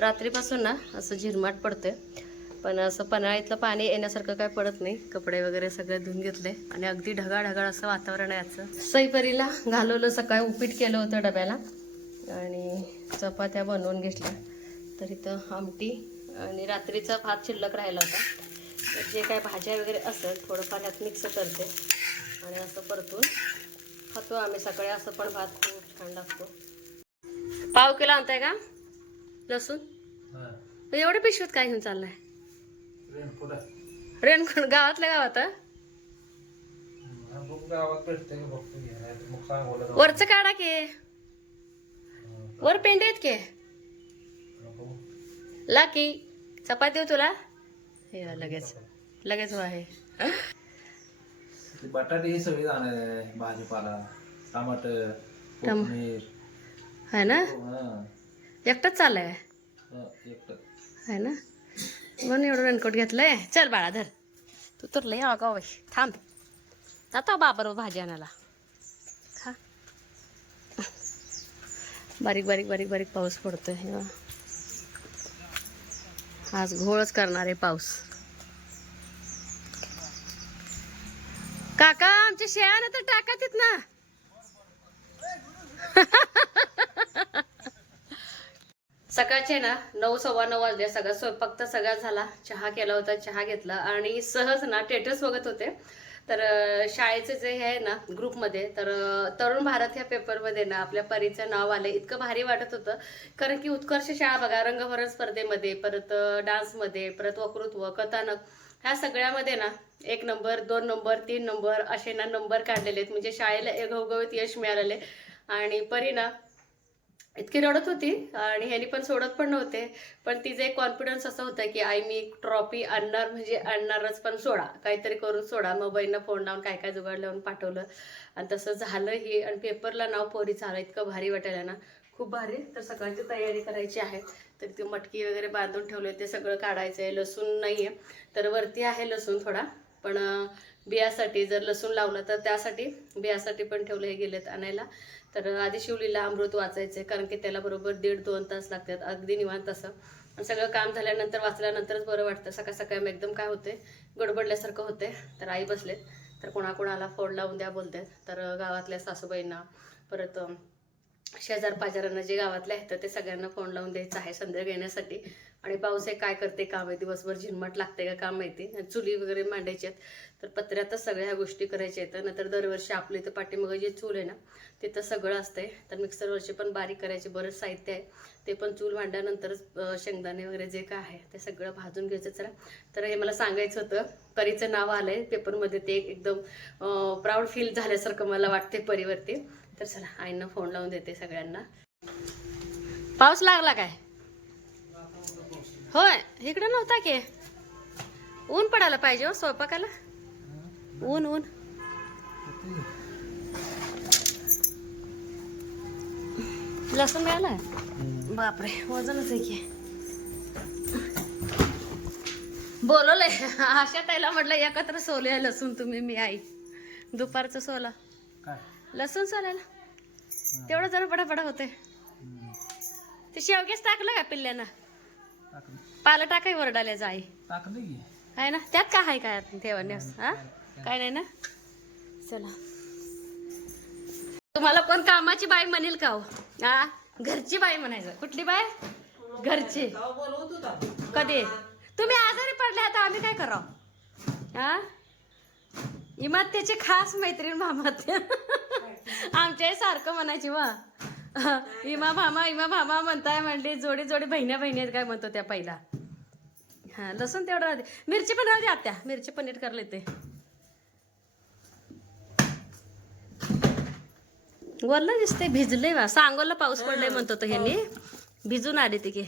रात्रीपासून ना असं झिरमाट पडतंय. पण असं पन्हाळीतलं पाणी येण्यासारखं काय पडत नाही. कपडे वगैरे सगळे धुवून घेतले. आणि अगदी ढगाळ ढगाळ असं वातावरण आहे याचं सईपरीला घालवलं सकाळी उपीट केलं होतं डब्याला. आणि चपात्या बनवून घेतल्या. तर इथं आमटी आणि रात्रीचा भात शिल्लक राहिला होता. तर जे काय भाज्या वगैरे असेल थोडं पाण्यात मिक्स करते. आणि असं परतून खातो आम्ही सकाळी. असं पण भात खूप छान लागतो. पाव किलो आणताय का? लसूण? मग एवढ्या पिशवीत काय घेऊन चाललाय? रेणकोट गावातल्या गावात हं? वरचं काढा की. वर पेंडे आहेत की? नको. ला की. चपाती हो तुला? हे लगेच. लगेच हो? आहे बटाटे हे सगळे जाणार आहे भाजीपाला टमाट टम- कोथिंबीर. आहे ना? हा. एकटाच चाललाय. हा, एकटं. आहे ना? म्हणून एवढं रेनकोट घेतलंय. चल बाळा धर. तू तर लय आगाव आहे. थांब. जातो बाबर भाजी आणायला. खा. बारीक बारीक बारीक बारीक पाऊस पडतोय. आज घोळच करणार आहे पाऊस. काका आमच्या शेळ्यानं तर टाका ना सकाळचे ना नऊ सव्वा नऊ वाजले सगळा स्वयंपाक तर सगळा झाला चहा केला होता चहा घेतला आणि सहज ना टेटस बघत होते. तर शाळेचे जे हे आहे ना ग्रुपमध्ये तर तरुण भारत ह्या पेपरमध्ये ना आपल्या परीचं नाव आलं इतकं भारी वाटत होतं. कारण की उत्कर्ष शाळा बघा रंगभरण स्पर्धेमध्ये परत डान्समध्ये परत वक्तृत्व कथानक ह्या सगळ्यामध्ये ना एक नंबर दोन नंबर तीन नंबर असे ना नंबर काढलेले आहेत. म्हणजे शाळेला एक घवघवीत यश मिळालेले आणि परी ना इतकी रडत होती आणि ह्यानी पण सोडत पण नव्हते. पण तिचा एक कॉन्फिडन्स असा होता की आई मी ट्रॉफी आणणार म्हणजे आणणारच पण सोडा. काहीतरी करून सोडा. मग बहिणीनं फोन लावून काय काय जुगाड लावून पाठवलं. आणि तसं झालं ही. आणि पेपरला नाव पोरीचं आलं इतकं भारी वाटायला ना. खूप भारी. तर सकाळची तयारी करायची आहे. तर ती मटकी वगैरे बांधून ठेवले. ते सगळं काढायचं आहे. लसूण नाही आहे तर वरती आहे लसूण थोडा. पण बियासाठी जर लसूण लावलं तर त्यासाठी बियासाठी पण ठेवलं. हे गेलेत आणायला. तर आधी शिवलीला अमृत वाचायचे कारण की त्याला बरोबर दीड दोन तास लागतात अगदी निवांत असं. आणि सगळं काम झाल्यानंतर वाचल्यानंतरच बरं वाटतं. सकाळ सकाळी मग एकदम काय होते गडबडल्यासारखं होते तर आई बसलेत. तर कोणाकोणाला फोड लावून द्या बोलतात. तर गावातल्या सासूबाईंना परत शेजार पाजारांना जे गावातले आहेत तर ते सगळ्यांना फोन लावून द्यायचं आहे संध्या घेण्यासाठी. आणि पाऊस हे काय करते काम आहे? दिवसभर झिनमट लागते का काम माहिती? चुली वगैरे मांडायची आहेत. तर पत्र्यातच सगळ्या ह्या गोष्टी करायच्या आहेत. नंतर दरवर्षी आपले इथं पाठीमागं जे चूल आहे ना तिथं सगळं असतंय. तर मिक्सरवरची पण बारीक करायचे बरंच साहित्य आहे. ते पण चूल मांडल्यानंतरच शेंगदाणे वगैरे जे काय आहे ते सगळं भाजून घ्यायचं चला तर हे मला सांगायचं होतं परीचं नाव आलंय पेपरमध्ये ते एक एकदम प्राऊड फील झाल्यासारखं मला वाटते परीवरती. तर चला आईंना फोन लावून देते सगळ्यांना. पाऊस लागला काय? होय इकडे नव्हता की. ऊन पडायला पाहिजे हो स्वयंपाकाला. ऊन ऊन. लसूण मिळाला बापरे वजनच आहे की. बोलवलंय. आशा ताईला म्हटलं एकत्र सोलूया लसूण तुम्ही मी आई. दुपारचं सोला. काय? लसूण सोलायला. तेवढं जरा बडाबडा होते ते शेवगेच टाकलं का पिल्ल्यानं? पाला टाकाय वरडाल्या की. आहे ना? त्यात काय आहे काय ठेवण्यास हा? काय नाही ना? चला. तुम्हाला कोण कामाची बाई म्हणेल का हो? हा? घरची बाई म्हणायचं. कुठली बाई? घरची. कधी? तुम्ही आजारी पडले आता आम्ही काय करावं? हा? इमात्याचे खास मैत्रीण मामात्या आमच्या सारखं म्हणायची वा. इमा मामा इमा मामा म्हणताय म्हणली जोडी जोडी बहिण्या बहिणी आहेत काय म्हणतो त्या पहिला. हा लसूण तेवढं राहते मिरची पण राहते आत्या. मिरची पण नीट करले ते वरला दिसते भिजले वा सांगोला पाऊस पडलाय म्हणतो तो ह्यांनी. भिजून आले ते की.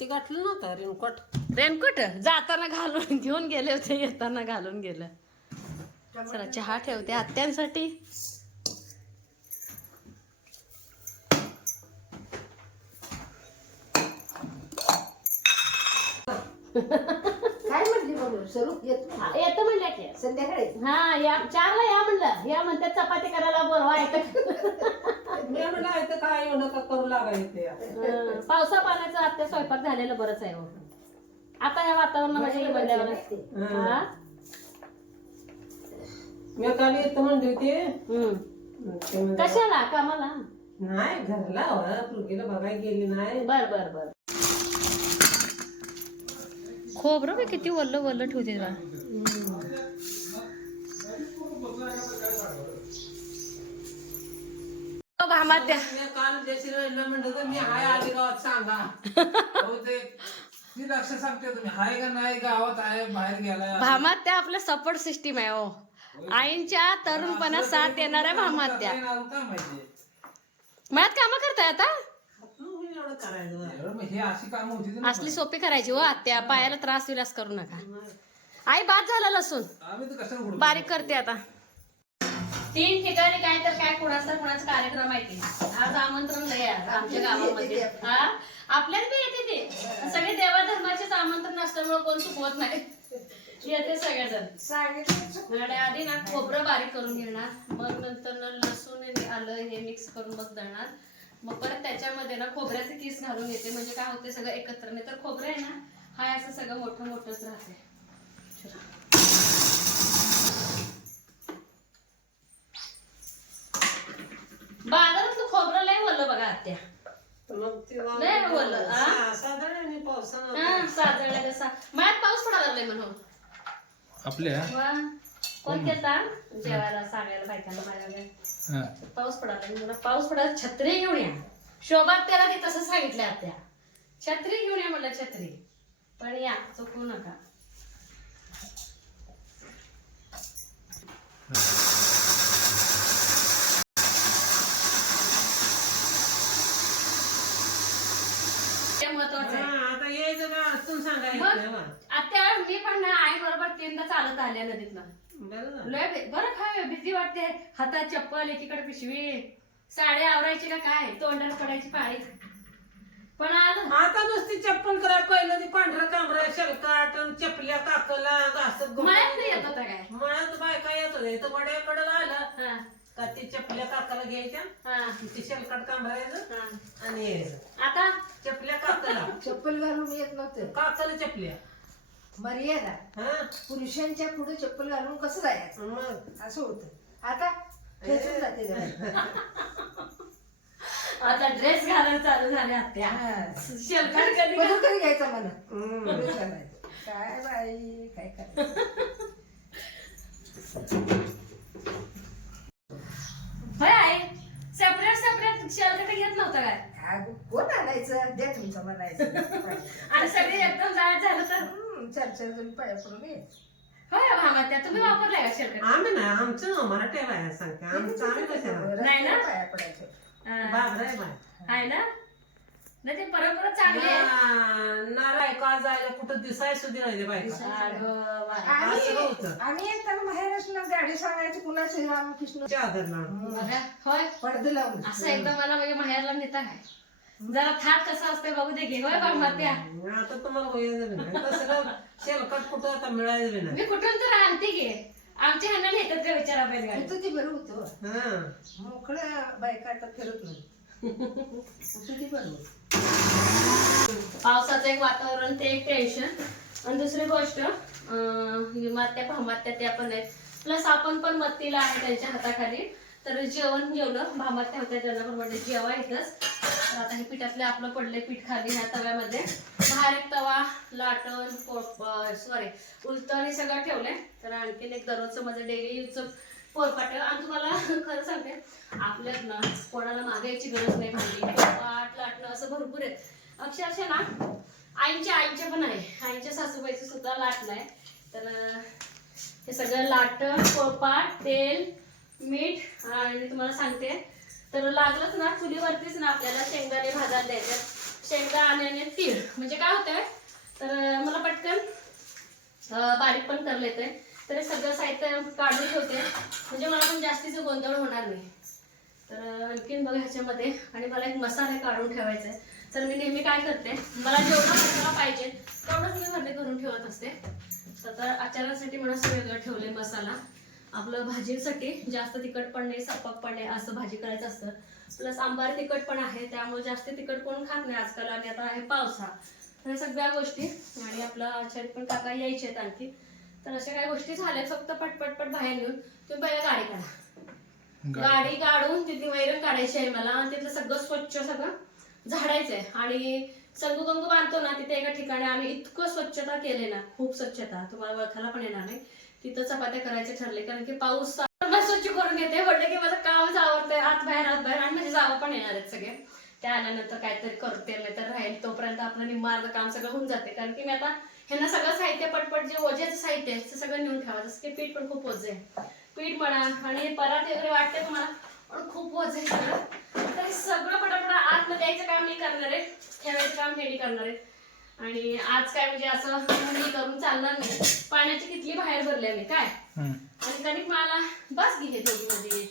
ती नव्हतं रेनकोट. रेनकोट? जाताना घालून घेऊन गेले होते येताना घालून गेलं. चला चहा ठेवते. आत्यांसाठी. काय म्हटली म्हणून? स्वरूप येत हा, येतो म्हणल्या की. संध्याकाळी. हा या चारला या म्हणलं. या म्हणतात चपाती करायला बोलवा मी म्हणलं इथं काय येऊ नका करू लागा इथे अं, पावसा पाण्याचं आत्या स्वयंपाक झालेलं बरंच आहे हो. आता या वातावरणामध्ये हे हा? मी काल येतो म्हणली होती. हम्म. ते म्हणले, कशाला? कामाला? नाही घरला हो, बघायला गेली नाही. बर बर बर. खोबरं बी किती वल्ल वल्ल ठेवते बा भामात्या मी काल जयश्रीला म्हणलं तर मी हाय आली गावात सांगा. ते ती लक्ष सांगते तुम्ही हाय का नाही गावात आहे बाहेर गेलाय. भामात्या आपलं सपोर्ट सिस्टीम आहे हो. आईंच्या तरुणपणात साथ देणाऱ्या भामात्या मळ्यात कामं करताय आता? तू एवढं करायचं एवढं मग हे अशी कामं होती ना असली सोपी करायची हो आत्या. पायाला त्रास विलास करू नका. आई बाद झाला लसूण. हुडकू? बारीक करते आता. तीन ठिकाणी काय तर काय कुणाचा कुणाचा कार्यक्रम आहे ते. आज आमंत्रण लय आमच्या गावामध्ये. हा? आपल्याला बी येते ते. सगळे देवाधर्माचेच आमंत्रण असल्यामुळे कोण चुकवत नाही. येते सगळेजण सांगितलं आणि आधी ना खोबरं बारीक करून घेणार. मग नंतर ना लसूण आणि आलं हे मिक्स करून मग दळणार. मग परत त्याच्यामध्ये ना खोबऱ्याचे किस घालून येते म्हणजे काय होते सगळं एकत्र. नाही तर खोबरं आहे ना हाय असं सगळं मोठं मोठंच राहते बाजारातलं खोबरं लय बोललं बघा आत्या. नाही बोललं, साधारण हा मळ्यात पाऊस पडायला लागलाय म्हणून. आपल्या? वा. कोण केलता जेवायला सांगायला बायकांना हा. पाऊस पडाला पाऊस पडाला छत्री घेऊन या. शोभात त्याला ते तसं सांगितलं आत्या. छत्री घेऊन या म्हणलं छत्री. पण या चुकू नका ते महत्वाचं आहे हा, आता यायचं का? अडचण सांगायचं मग? नाही बा. आत्या मी पण ना आई बरोबर तीनदा चालत आल्या नदीतनं बरं झालं. लय भे- बरं काय भीती वाटते. हातात चप्पल एकीकडे पिशवी. साडी आवरायची का काय? तोंडाला पडायची पाळी पण आज आता नुसती चप्पल करा पहिलं ती पांढरा कांबरा शलकाट अन चपल्या काकला घासत मळ्यात नाही येत होता काय? मळ्यात बायका येत होत्या. इथं वड्याकडे आलं हा. का ती चपल्या काकाला घ्यायच्या? हा. ती शलकाट कांबरायचं हा. आणि यायचं. आता चपल्या काकाला चप्पल घालून येत नव्हतं. काकाला चपल्या. मर्यादा. हा. पुरुषांच्या पुढे चप्पल घालून कसं जायचं? मग. असं होतं. आता खेचून जाते. आता ड्रेस घालायला चालू झाले आत्या. हा. शेलकट कधी बदल कधी घ्यायचा मला. हम्म. पुढे चालायचं. काय बाई काय करायचं होय आहे सेपरेट सेपरेट शेलकट घेत नव्हता काय? अगं, कोण आणायचं? द्या तुमचं म्हणायचं. आणि सगळे एकदम जायचं झालं तर? हम्म, चार चार जण पाया पडून ये. होय भामा त्या तुम्ही वापरलाय का शेलकट? आम्ही ना आमचं ना मराठी बाया सांगते. आमचं आम्ही कशाला? नाही ना? पाया पडायचं. हा. बाबरा आहे बाय. आहे ना? नाही ते परंपरा चांगली आहे. नाराय का जायला कुठं दिसाय सुद्धा नाही ते बायका. अगं बाई. आम्ही येताना गाडी सांगायची कुणाचे रामकृष्ण. चादर लावून बघा, होय. पडदे लावून. असं एकदा मला म्हणजे माहेरला नेता काय जरा थाट कसा असते बघू दे घे होय बाबा त्या आता तुम्हाला शेलकट कुठं आता बी नाही. मी कुठून तर आणते घे आमच्या ह्यांना नेतात का विचारा बैलगाडी होतं ते बरं होतं. हा. मोकळ्या बायका आता फिरत नाही. पावसाचं एक वातावरण ते एक टेन्शन आणि दुसरी गोष्ट मात्या भामात्या त्या पण आहेत. प्लस आपण पण मत्तीला आहे त्यांच्या हाताखाली. तर जेवण जेवलं भामात्या होत्या त्यांना पण म्हणजे जेवा येतच तर आता हे पिठातले आपलं पडले पीठ खाली ह्या तव्यामध्ये. बाहेर एक तवा लाटण सॉरी उलटण हे सगळं ठेवलंय. तर आणखीन एक दररोजचं माझं डेली यूजचं पोरपाट. आणि तुम्हाला खरं सांगते आपल्यात ना कोणाला मागायची गरज नाही भांडी पोरपाट लाटणं असं भरपूर आहे अक्षरशः ना आईच्या आईच्या पण आहे. आईच्या सासूबाईचं सुद्धा लाट नाही तर हे सगळं लाटं पोळपाट तेल मीठ आणि तुम्हाला सांगते. तर लागलंच ना चुलीवरतीच ना आपल्याला शेंगदाणे भाजायला द्यायचे. शेंगदाणे आणि तीळ. म्हणजे काय होतंय? तर मला पटकन बारीक पण करता येतंय. तर हे सगळं साहित्य काढून ठेवते. म्हणजे मला पण जास्तीचं गोंधळ होणार नाही. तर आणखीन बघा ह्याच्यामध्ये. आणि मला एक मसाले काढून ठेवायचा आहे. तर मी नेहमी काय करते मला जेवढा मसाला पाहिजे तेवढंच मी भरणे करून ठेवत असते. तर आचारासाठी म्हणून असं वेगळं ठेवलंय मसाला. आपलं भाजीसाठी जास्त तिखट पण नाही सपक पण नाही असं भाजी करायचं असतं. प्लस आंबार तिखट पण आहे त्यामुळे जास्त तिखट कोण खात नाही आजकाल. आणि आता आहे पावसा तर सगळ्या गोष्टी आणि आपला आचारी पण काका यायचे आहेत आणखी. तर अशा काही गोष्टी झाल्या. फक्त पटपटपट बाहेर नेऊन तुम्ही पहिला गाडी काढा. गाडी. काढून तिथे वैरण काढायची आहे मला. आणि तिथलं सगळं स्वच्छ सगळं झाडायचंय आणि संगू गंगू बांधतो ना तिथे एका ठिकाणी आम्ही इतकं स्वच्छता केले ना खूप स्वच्छता. तुम्हाला ओळखायला पण येणार नाही. तिथं चपात्या करायचे ठरले. कारण की पाऊस स्वच्छ करून घेते. म्हटलं की माझं कामच आवडतंय आत बाहेर आत बाहेर. आणि माझे जावं पण येणार आहेत सगळे. त्या आल्यानंतर काहीतरी करते. नाही तर राहील तोपर्यंत आपलं निम्मार्ध काम सगळं होऊन जाते. कारण की मी आता ह्यांना सगळं साहित्य पटपट जे ओझेचं साहित्य आहे ते सगळं नेऊन ठेवा. जसं की पीठ पण खूप ओझे आहे. पीठ म्हणा आणि परात वगैरे वाटते तुम्हाला पण खूप ओझ आहे सगळं. तर हे सगळं पटापट आतमध्ये यायचं काम मी करणार आहे. ठेवायचं काम हेडी करणार आहे. आणि आज काय म्हणजे असं मी करून चालणार नाही. पाण्याची कितली बाहेर भरली मी काय. आणि कणिक मला बस घे हे दोघीमध्ये.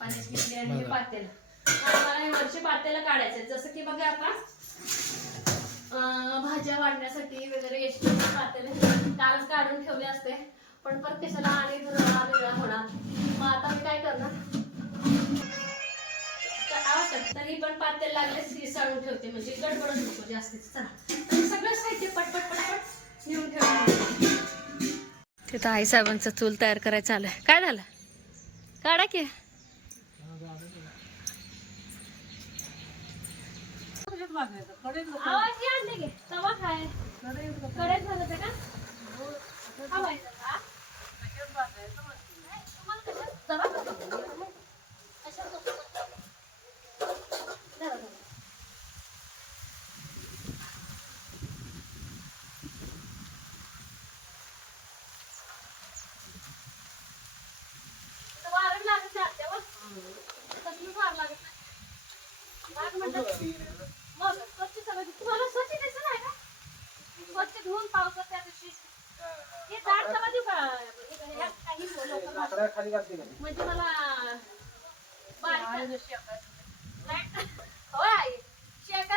पाण्याची कितली आणि हे पातेलं. मला हे वरचे पातेलं काढायचे जसं की बघा आता भाज्या वाढण्यासाठी वगैरे एक्स्ट्रा पातेले कालच काढून ठेवले असते. पण परत कशाला आणि वेगळा होणार? मग आता मी काय करणार? तरी पण पातेल लागले साळून ठेवते. म्हणजे गडबडच नको जास्तीच चला. सगळं साहित्य पटपट पटपट नेऊन ठेवते. तिथं आई साहेबांचं चूल तयार करायचं आलं काय झालं? काढा की. आवाज हे आणले गे तवा खाय. कडेच झालं ते का? खावायचं का? तुम्हाला कशात? जरा बघा. कशात नको? जरा बघा. तर वारं लागत नाही आत्यावर. कसलीच वार लागत नाही. वार म्हटलं- मग स्वच्छ सगळं तुम्हाला स्वच्छ दिसत नाही का स्वच्छ धुवून पावसात त्या दिवशी हे झाड सगळं देऊ का हे- ह्यात काही लवकर लागतं. लाकडं खाली का? म्हणजे मला बारीक. होय आई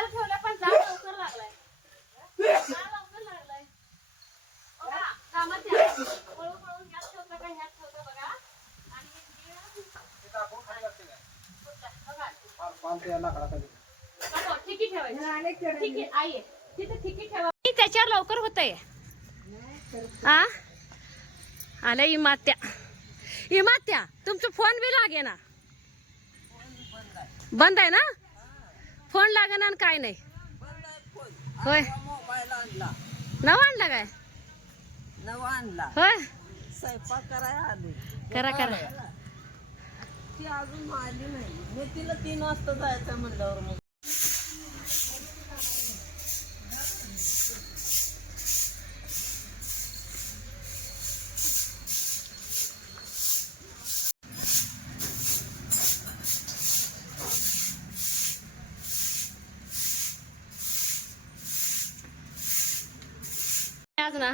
ठेवलं पण झाड लवकर लागलाय झाड लवकर लागलाय बघा, कामात या. वळून वळून ह्यात ठेवता का ह्यात ठेवता बघा आणि हे ते टाकून खाली घातली का? कुठलं? बघा. पाल- पाल त्या लाकडाखाली. नको, ठिकी ठेवायची अनेक चढ ठीक आहे आई आहे. तिथे ठिकी ठेवा त्याच्यावर लवकर होतंय आ आल्या इमात्या इमात्या तुमचा फोन बी लागे ना. बंद आहे ना? फोन लागे ना आणि काय नाही. होय. मोबाईल नवा आणला काय? नवा आणला होय. स्वयंपाक करायला आली करा करा. ती अजून आली नाही. मी तिला तीन वाजता जायचं म्हणल्यावर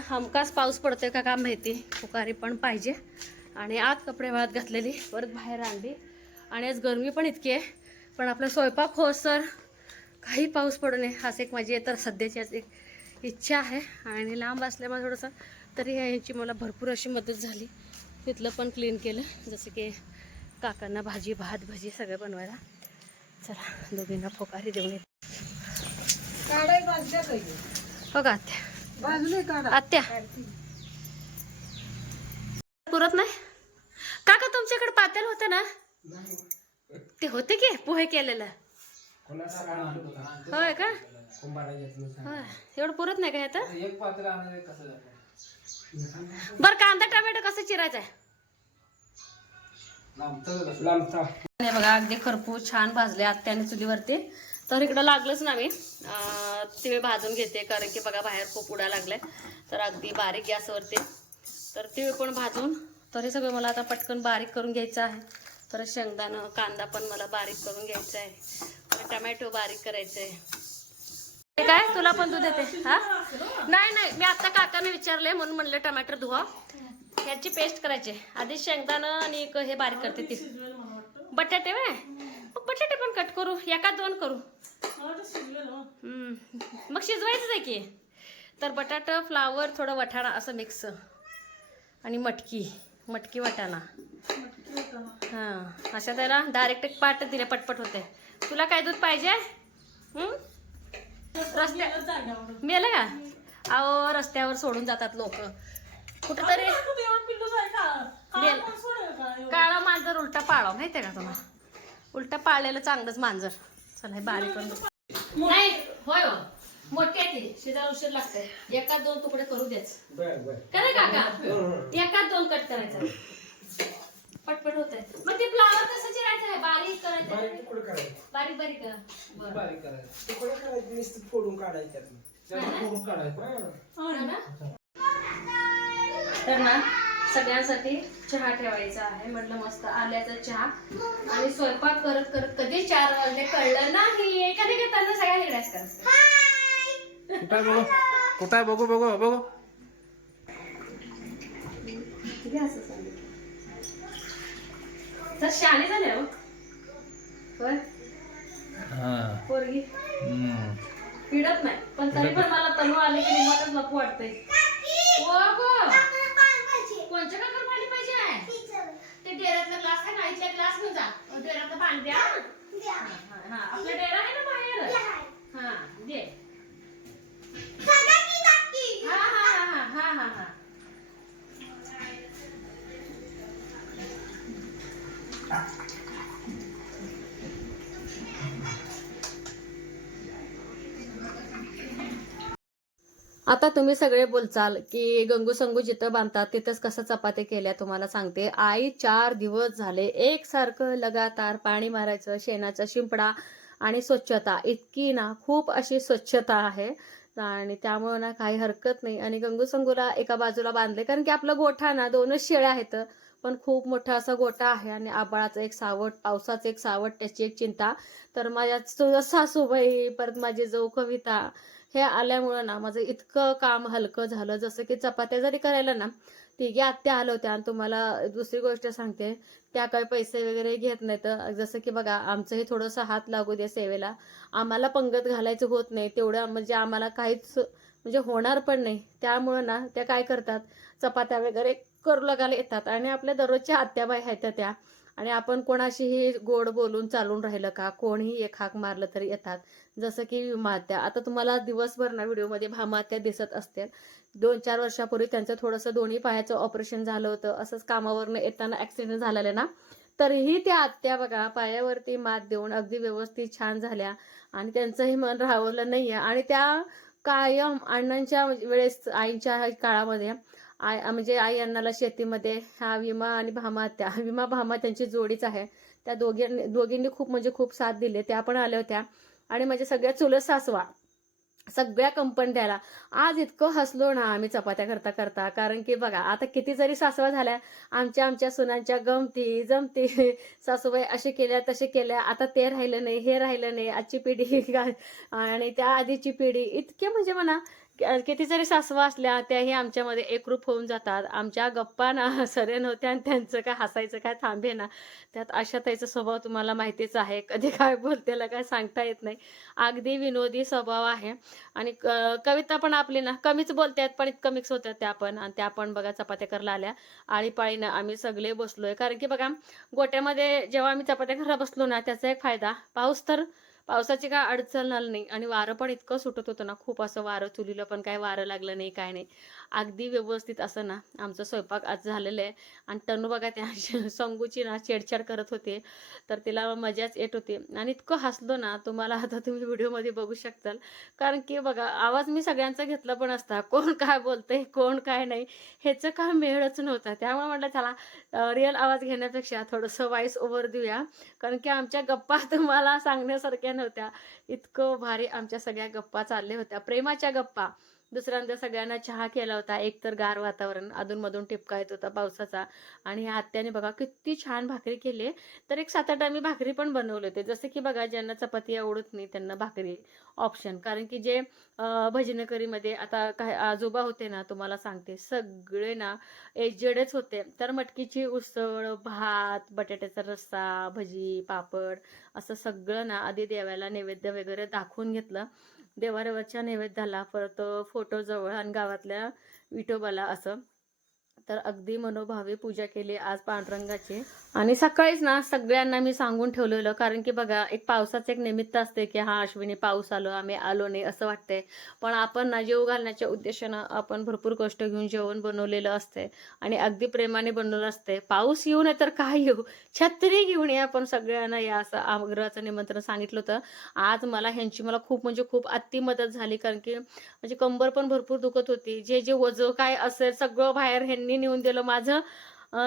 हमखास पाऊस पडतोय का काय माहिती. फुकारी पण पाहिजे. आणि आत कपडे वाळत घातलेली परत बाहेर आणली. आणि आज गरमी पण इतकी आहे. पण आपला स्वयंपाक होस तर काही पाऊस पडू नये हाच एक माझी तर सध्याची आज एक इच्छा आहे. आणि लांब असल्यामुळे थोडंसं तरी यांची मला भरपूर अशी मदत झाली. तिथलं पण क्लीन केलं. जसं की काकांना भाजी भात भाजी सगळं बनवायला. चला दोघींना फोकारी देऊन येते. हो का आत्या बाजले काढा. आत्या. पुरत नाही? काका तुमच्याकडे पातेल होतं ना? ते होते की पोहे केलेलं? होय का? होय. एवढं पुरत नाही का ह्यात एक पात्र आणायला कसं जातं? बरं कांदा टोमॅटो कसं चिरायचं बघा अगदी खरपूस छान भाजले आत्याने चुलीवरती. तर इकडं लागलंच ना मी. अं, ते मी भाजून घेते कारण की बघा बाहेर खूप उडा लागलाय तर अगदी बारीक गॅसवरती. तर ते पण भाजून तर हे सगळं मला आता पटकन बारीक करून घ्यायचं आहे. परत शेंगदाणं कांदा पण मला बारीक करून घ्यायचा आहे. परत टमॅटो बारीक करायचं आहे. काय? तुला पण तू देते. हा? नाही नाही. मी आता काकाने विचारले म्हणून म्हणलं टमॅटो धुवा. ह्याची पेस्ट करायची आधी शेंगदाणं आणि एक हे बारीक करते ती. बटाटे वे बटाटे पण कट करू एका दोन करू. मग शिजवायचंच आहे की. तर बटाटा फ्लावर थोडं वटाणा असं मिक्स आणि मटकी मटकी वाटाणा. हा. अशा त्याला डायरेक्ट एक पाट दिले पटपट होते. तुला काय दूध पाहिजे? हं? रस्त्या मेलं का? अहो रस्त्यावर सोडून जातात लोक. कुठंतरी काळा मांजर उलटा पाळा माहितीये का तुम्हाला? उलटा पाळलेलं चांगलंच मांजर. चला हे बारीक करून. नाही होय हो. मोठी आहे ती. शिजायला उशीर लागते एकाच दोन तुकडे करू करा काका. एकाच दोन कट करायचं. पटपट होत मग ते फ्लावर कसं चिरायचं आहे. बारीक करायचं? बारीक बारीक करा. बरं. बारीक करायचं. फोडून काढायचं. हो ना? तर ना सगळ्यांसाठी चहा ठेवायचा आहे. म्हटलं मस्त आल्याचा चहा. आणि स्वयंपाक करत करत कधी चार वाजले कळलं नाही. कधी घेताना सगळ्या करायचं कुठं बघू? कुठं आहे बघू बघू बघू? तर शाणी झाले हो. हा. पोरगी. हम्म. पिडत नाही. पण तरी पण मला तनु आले की निमतच नको वाटतंय ओ गो कोणच्या काकर पाणी पाहिजे आहे ते डेऱ्यातला ग्लास आहे ना इथल्या ग्लास घेऊन जा डेऱ्यातलं पाणी द्या हा. आपला डेरा आहे ना बाहेर? हा दे. हा हा हा हा हा हा हा. आता तुम्ही सगळे बोलचाल की गंगू संगू जिथं बांधतात तिथंच कसं चपात्या केल्या तुम्हाला सांगते. आई चार दिवस झाले एकसारखं लगातार पाणी मारायचं शेणाचा शिंपडा आणि स्वच्छता. इतकी ना खूप अशी स्वच्छता आहे. आणि त्यामुळे ना काही हरकत नाही. आणि गंगू संगूला एका बाजूला बांधले कारण की आपलं गोठा ना दोनच शेळ्या आहेत पण खूप मोठा असा गोठा आहे आणि आबाळाचं एक सावट पावसाचं एक सावट त्याची एक चिंता. तर माझ्या सासूबाई परत माझी जाऊ कविता हे आल्यामुळं ना माझं इतकं काम हलकं झालं. जसं की चपात्या जरी करायला ना तिघी आत्या आल्या होत्या आणि तुम्हाला दुसरी गोष्ट सांगते त्या काही पैसे वगैरे घेत नाहीत. जसं की बघा आमचंही थोडंसं हात लागू दे सेवेला. आम्हाला पंगत घालायचं होत नाही. तेवढं म्हणजे आम्हाला काहीच म्हणजे होणार पण नाही. त्यामुळं ना त्या काय करतात चपात्या वगैरे करू लागायला येतात. आणि आपल्या दररोजच्या आत्याबाई आहेत त्या. आणि आपण कोणाशीही गोड बोलून चालून राहिलं का कोणीही एक हाक मारलं तरी येतात. जसं की विमात्या आता तुम्हाला दिवसभर ना व्हिडिओमध्ये भामात्या दिसत असतील. दोन चार वर्षापूर्वी त्यांचं थोडंसं दोन्ही पायाचं ऑपरेशन झालं होतं. असंच कामावरनं येताना ऍक्सिडेंट झालेलं ना. तरीही त्या आत्या बघा पायावरती मात देऊन अगदी व्यवस्थित छान झाल्या. आणि त्यांचंही मन राहवलं नाहीये. आणि त्या कायम अण्णांच्या वेळेस आईच्या काळामध्ये आई म्हणजे आई अण्णाला शेतीमध्ये हा विमा आणि भामा त्या विमा भामा त्यांची जोडीच आहे. त्या दोघींनी दोघींनी खूप म्हणजे खूप साथ दिली. त्या पण आल्या होत्या. आणि माझ्या सगळ्या चुलत सासवा सगळ्या कंपन्याला द्यायला आज इतकं हसलो ना आम्ही चपात्या करता करता. कारण की बघा आता किती जरी सासवा झाल्या आमच्या आमच्या सुनांच्या गमती जमती सासूबाई असे केल्या तसे केल्या. आता ते राहिलं नाही हे राहिलं नाही. आजची पिढी आणि त्या आधीची पिढी इतके म्हणजे म्हणा किती जरी सासवा असल्या त्याही आमच्यामध्ये एकरूप होऊन जातात. आमच्या गप्पा ना सरे नव्हत्या आणि त्यांचं काय हसायचं काय थांबे ना त्यात अशा आशाताईचा स्वभाव तुम्हाला माहितीच आहे. कधी काय बोलतेला काय सांगता येत नाही. अगदी विनोदी स्वभाव आहे. आणि क- कविता पण आपली ना कमीच बोलतात पण इतकं मिक्स होत्या त्या पण. आणि त्या पण बघा चपात्या करायला आल्या. आळीपाळीनं आम्ही सगळे बसलोय. कारण की बघा गोट्यामध्ये जेव्हा आम्ही चपात्या करायला बसलो ना त्याचा एक फायदा पाऊस तर पावसाची काय अडचण आली नाही. आणि वारं पण इतकं सुटत होतं ना खूप असं वारं चुलीला पण काय वारं लागलं नाही काय नाही. अगदी व्यवस्थित असं ना आमचं स्वयंपाक आज झालेलं आहे. आणि तनू बघा त्या संगूची ना छेडछाड करत होते. तर तिला मजाच येत होती. आणि इतकं हसलो ना तुम्हाला आता तुम्ही व्हिडिओमध्ये बघू शकताल. कारण की बघा आवाज मी सगळ्यांचा घेतला पण असता. कोण काय बोलतंय कोण काय नाही ह्याचं काय मेळच नव्हता. त्यामुळे म्हटलं चला रिअल आवाज घेण्यापेक्षा थोडंसं व्हॉइस ओव्हर देऊया. कारण की आमच्या गप्पा तुम्हाला सांगण्यासारख्या नव्हत्या. इतकं भारी आमच्या सगळ्या गप्पा चालल्या होत्या. प्रेमाच्या गप्पा. दुसऱ्यांदा सगळ्यांना चहा केला होता. एकतर गार वातावरण अधूनमधून टिपका येत होता पावसाचा. आणि ह्या आत्याने बघा किती छान भाकरी केली. तर एक सात आठ आम्ही भाकरी पण बनवले होते. जसं की बघा ज्यांना चपाती आवडत नाही त्यांना भाकरी ऑप्शन कारण की जे भजनकरीमध्ये आता काय आजोबा होते ना तुम्हाला सांगते सगळे ना एजेडच होते. तर मटकीची उसळ भात बटाट्याचा रस्सा भजी पापड असं सगळं ना आधी देवाला नैवेद्य वगैरे दाखवून घेतलं. देवारेवाच्या नैवेद्याला परत फोटो जवळ आणि गावातल्या विठोबाला असं. तर अगदी मनोभावे पूजा केली आज पांडुरंगाची. आणि सकाळीच ना सगळ्यांना मी सांगून ठेवलेलं कारण की बघा एक पावसाचं एक निमित्त असते की हा अश्विनी पाऊस आलो आम्ही आलो नाही असं वाटतंय. पण आपण ना जेव घालण्याच्या उद्देशानं आपण भरपूर कष्ट घेऊन जेवण बनवलेलं असते. आणि अगदी प्रेमाने बनवलं असते. पाऊस येऊ नये तर काय येऊ? छत्री घेऊन या आपण सगळ्यांना या असं आग्रहाचं निमंत्रण सांगितलं होतं. आज मला ह्यांची मला खूप म्हणजे खूप अति मदत झाली कारण की म्हणजे कंबर पण भरपूर दुखत होती. जे जे वजं काय असेल सगळं बाहेर ह्यांनी नेऊन दिलं. माझं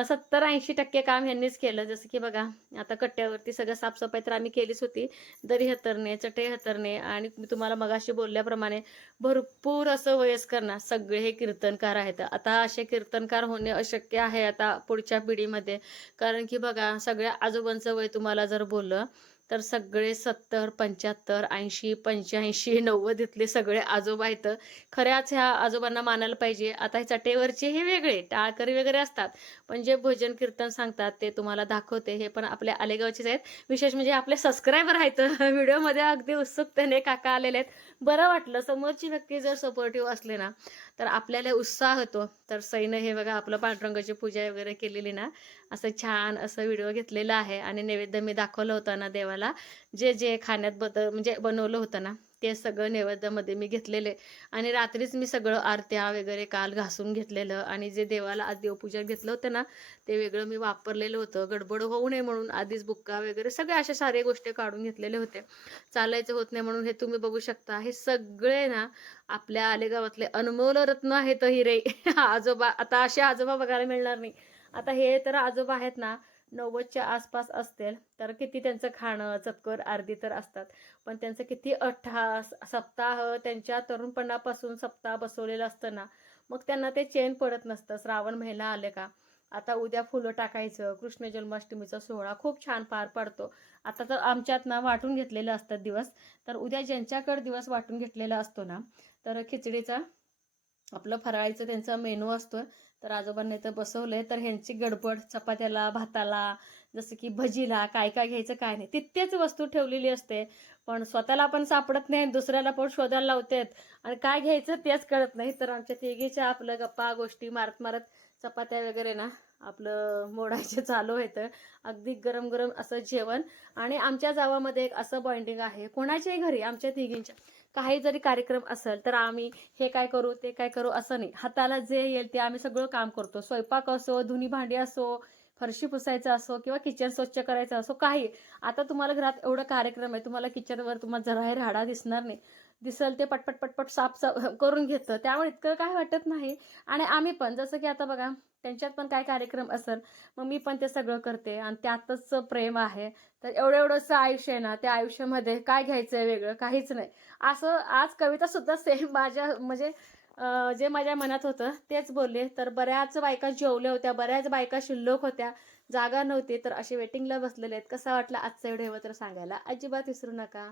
सत्तर ऐंशी टक्के काम ह्यांनीच केलं. जसं की बघा आता कट्ट्यावरती सगळं साफसफाई तर आम्ही केलीच होती. दरी हतरणे चटई हतरणे आणि मी तुम्हाला मगाशी बोलल्याप्रमाणे भरपूर असं वयस्कर ना सगळे हे कीर्तनकार आहेत. आता असे कीर्तनकार होणे अशक्य आहे आता पुढच्या पिढीमध्ये. कारण की बघा सगळ्या आजोबांचं वय तुम्हाला जर बोललं तर सगळे सत्तर पंच्याहत्तर ऐंशी पंच्याऐंशी नव्वद इथले सगळे आजोबा आहेत खऱ्याच ह्या आजोबांना मानायला पाहिजे. आता हे चटेवरचे हे वेगळे टाळकरी वगैरे असतात. पण जे भजन कीर्तन सांगतात ते तुम्हाला दाखवते. हे पण आपल्या आलेगावचेच आहेत. विशेष म्हणजे आपले सबस्क्रायबर आहेत. व्हिडिओमध्ये अगदी उत्सुकतेने काका आलेले आहेत. बरं वाटलं. समोरची व्यक्ती जर सपोर्टिव्ह असले ना तर आपल्याला उत्साह होतो. तर सैनं हे बघा आपलं पांडुरंगाची पूजा वगैरे केलेली ना असं छान असं व्हिडिओ घेतलेला आहे. आणि नैवेद्य मी दाखवलं होतं ना देवाला. जे जे खाण्यात बदल म्हणजे बनवलं होतं ना ते सगळं नैवेद्यामध्ये मी घेतलेले. आणि रात्रीच मी सगळं आरत्या वगैरे काल घासून घेतलेलं आणि जे देवाला आज देवपूजा घेतलं होतं ना ते वेगळं मी वापरलेलं होतं. गडबड होऊ नये म्हणून आधीच बुक्का वगैरे सगळ्या अशा साऱ्या गोष्टी काढून घेतलेले होते. चालायचं होत नाही म्हणून हे तुम्ही बघू शकता. हे सगळे ना आपल्या आलेगावातले अनमोल रत्न आहेत हिरे. आजोबा आता असे आजोबा बघायला मिळणार नाही. आता हे तर आजोबा आहेत ना नव्वदच्या आसपास असतील तर किती त्यांचं खाणं चक्कर अर्धी तर असतात. पण त्यांचं किती अठ्ठा सप्ताह त्यांच्या तरुणपणापासून सप्ताह बसवलेलं असतं ना मग त्यांना ते चेन पडत नसतं. श्रावण महिना आले का? आता उद्या फुलं टाकायचं कृष्ण जन्माष्टमीचा सोहळा खूप छान पार पडतो. आता तर आमच्यात ना वाटून घेतलेलं असतात दिवस. तर उद्या ज्यांच्याकडे दिवस वाटून घेतलेला असतो ना तर खिचडीचा आपलं फराळीचं त्यांचा मेनू असतो तर आजोबांनी तर बसवलंय. तर ह्यांची गडबड चपात्याला भाताला जसं की भजीला काय काय घ्यायचं काय नाही तितकेच वस्तू ठेवलेली असते. पण स्वतःला पण सापडत नाही दुसऱ्याला पण शोधायला लावतात. आणि काय घ्यायचं तेच कळत नाही. तर आमच्या तिघीच्या आपलं गप्पा गोष्टी मारत मारत चपात्या वगैरे ना आपलं मोडायचे चालू आहेत अगदी गरम गरम असं जेवण. आणि आमच्या गावामध्ये एक असं बॉइंडिंग आहे. कोणाच्याही घरी आमच्या तिघींच्या. काही जरी कार्यक्रम असेल तर आम्ही हे काय करू ते काय करू असं नाही. हाताला जे येईल ते आम्ही सगळं काम करतो. स्वयंपाक असो धुनी भांडी असो फरशी पुसायचं असो किंवा किचन स्वच्छ करायचं असो काही. आता तुम्हाला घरात एवढं कार्यक्रम आहे तुम्हाला किचनवर तुम्हाला जराही राडा दिसणार नाही. दिसेल ते पटपट पटपट साफ साफ करून घेतं. त्यामुळे इतकं काय वाटत नाही. आणि आम्ही पण जसं की आता बघा त्यांच्यात पण काय कार्यक्रम असेल मग मी पण ते सगळं करते. आणि त्यातच प्रेम आहे. तर एवढं एवढंसं आयुष्य आहे ना त्या आयुष्यामध्ये काय घ्यायचं आहे वेगळं? काहीच नाही. असं आज कविता सुद्धा सेम माझ्या म्हणजे जे माझ्या मनात होतं तेच बोलले. तर बऱ्याच बायका जेवल्या होत्या बऱ्याच बायका शिल्लक होत्या. जागा नव्हती तर असे वेटिंगला बसलेले आहेत. कसा वाटला आजचा व्हिडिओ? तर सांगायला अजिबात विसरू नका.